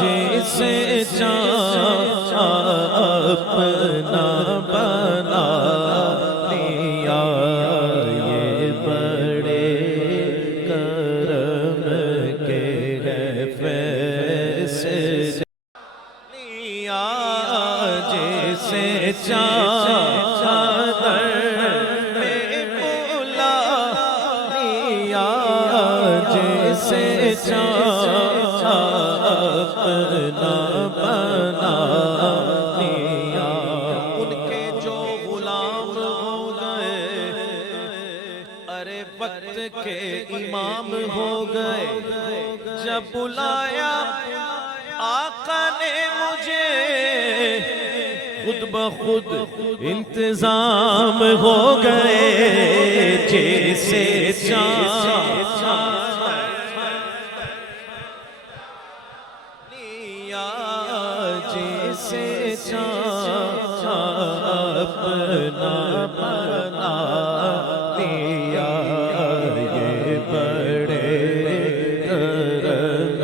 جسے چاہا اپنا بنا لیا، یہ بڑے کرم کے ہے فیصلے، لیا جسے چاہا در میں بلا لیا، جسے چاہا اپنا بنا لیا۔ ان کے جو غلام ہو گئے، ارے وقت کے امام ہو گئے، جب بلایا آقا نے مجھے، خود بخود انتظام ہو گئے، جیسے چاہا لیا، جیسے چاہا اپنا بنا لیا، یہ بڑے کرم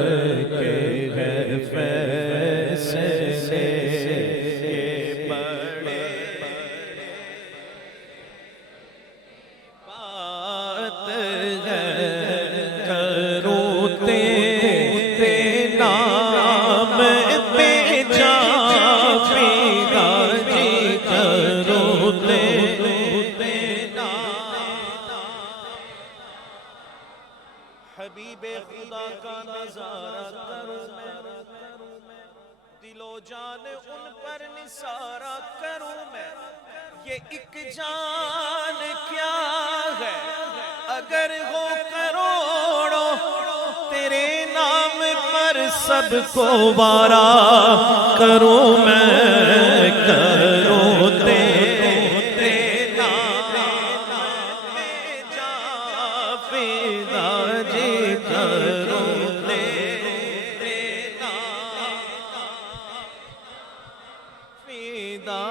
کے ہے فیصلے، یہ بڑے بات ہے، کروں تیرے نام پہ جان فدا جی، کروں تیرے نام، حبیب خدا کا نظارہ کروں میں، دل و جان ان پر نثارہ کروں میں، یہ ایک جان کیا ہے اگر ہو کروڑوں، تیرے نام پر سب کو وارا کروں میں، کروں تیرے نام پہ جان فدا جی، کروں تیرے نام فدا،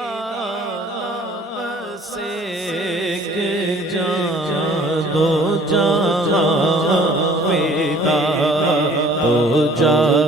بس ایک جان دو جہاں فدا، دو جہاں